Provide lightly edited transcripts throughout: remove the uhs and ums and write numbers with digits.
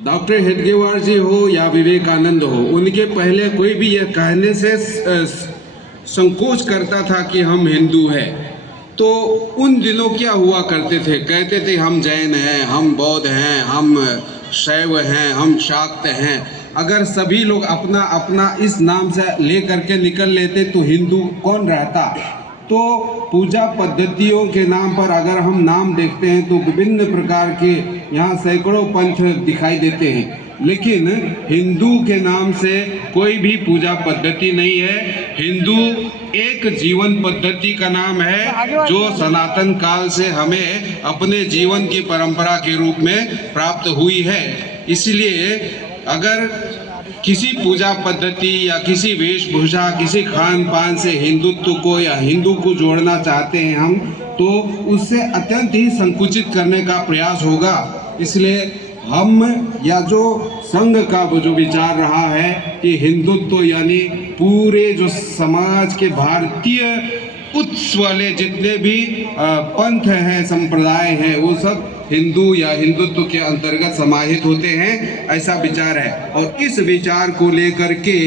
Doctor Hedgewar जी हो या विवेकानंद हो, उनके पहले कोई भी यह कहने से संकोच करता था कि हम हिंदू हैं, तो उन दिनों क्या हुआ करते थे? कहते थे हम जैन हैं, हम बौद्ध हैं, हम शैव हैं, हम शाक्त हैं। अगर सभी लोग अपना अपना इस नाम से ले करके निकल लेते तो हिंदू कौन रहता? तो पूजा पद्धतियों के नाम पर अगर हम नाम देखते हैं तो विभिन्न प्रकार के यहाँ सैकड़ों पंथ दिखाई देते हैं, लेकिन हिंदू के नाम से कोई भी पूजा पद्धति नहीं है। हिंदू एक जीवन पद्धति का नाम है जो सनातन काल से हमें अपने जीवन की परंपरा के रूप में प्राप्त हुई है। इसलिए अगर किसी पूजा पद्धति या किसी वेशभूषा, किसी खान पान से हिंदुत्व को या हिंदू को जोड़ना चाहते हैं हम, तो उससे अत्यंत ही संकुचित करने का प्रयास होगा। इसलिए हम या जो संघ का जो विचार रहा है कि हिंदुत्व यानी पूरे जो समाज के भारतीय उत्स वाले जितने भी पंथ हैं, संप्रदाय हैं, वो सब हिंदू या हिंदुत्व के अंतर्गत समाहित होते हैं, ऐसा विचार है। और इस विचार को लेकर के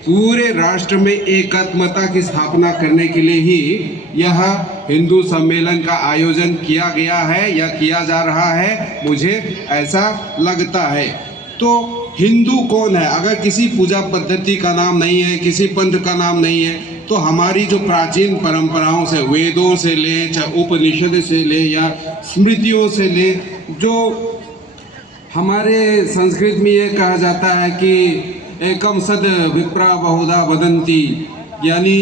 पूरे राष्ट्र में एकात्मता की स्थापना करने के लिए ही यह हिंदू सम्मेलन का आयोजन किया गया है या किया जा रहा है, मुझे ऐसा लगता है। तो हिंदू कौन है? अगर किसी पूजा पद्धति का नाम नहीं है, किसी पंथ का नाम नहीं है, तो हमारी जो प्राचीन परंपराओं से, वेदों से ले, चाहे उपनिषद से ले या स्मृतियों से ले, जो हमारे संस्कृत में ये कहा जाता है कि एकम सद विप्रा बहुधा वदंती, यानी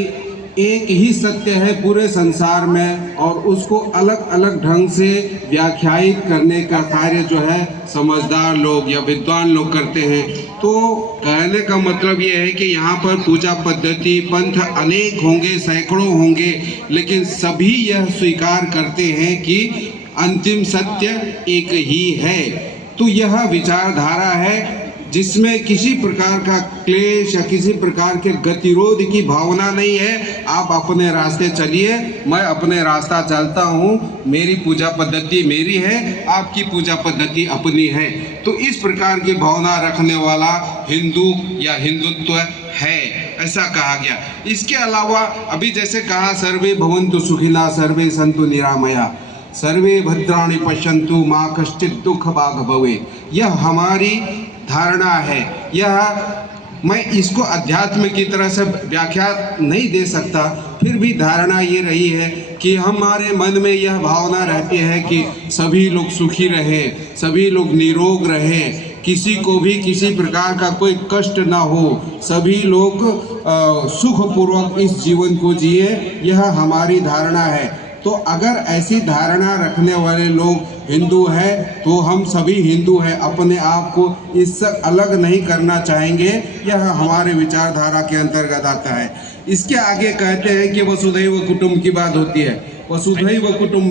एक ही सत्य है पूरे संसार में और उसको अलग अलग ढंग से व्याख्यायित करने का कार्य जो है समझदार लोग या विद्वान लोग करते हैं। तो कहने का मतलब ये है कि यहाँ पर पूजा पद्धति, पंथ अनेक होंगे, सैकड़ों होंगे, लेकिन सभी यह स्वीकार करते हैं कि अंतिम सत्य एक ही है। तो यह विचारधारा है जिसमें किसी प्रकार का क्लेश या किसी प्रकार के गतिरोध की भावना नहीं है। आप अपने रास्ते चलिए, मैं अपने रास्ता चलता हूँ, मेरी पूजा पद्धति मेरी है, आपकी पूजा पद्धति अपनी है। तो इस प्रकार की भावना रखने वाला हिंदू या हिंदुत्व है, ऐसा कहा गया। इसके अलावा अभी जैसे कहा, सर्वे भवन्तु सुखिनः सर्वे सन्तु निरामया सर्वे भद्राणि पश्यन्तु मा कश्चित् दुःख भाग् भवेत्, यह हमारी धारणा है। यह मैं इसको अध्यात्म की तरह से व्याख्या नहीं दे सकता, फिर भी धारणा ये रही है कि हमारे मन में यह भावना रहती है कि सभी लोग सुखी रहें, सभी लोग निरोग रहें, किसी को भी किसी प्रकार का कोई कष्ट ना हो, सभी लोग सुखपूर्वक इस जीवन को जिए, यह हमारी धारणा है। तो अगर ऐसी धारणा रखने वाले लोग हिंदू हैं तो हम सभी हिंदू हैं, अपने आप को इससे अलग नहीं करना चाहेंगे, यह हमारे विचारधारा के अंतर्गत आता है। इसके आगे कहते हैं कि वसुधैव कुटुंब की बात होती है। वसुधैव कुटुंब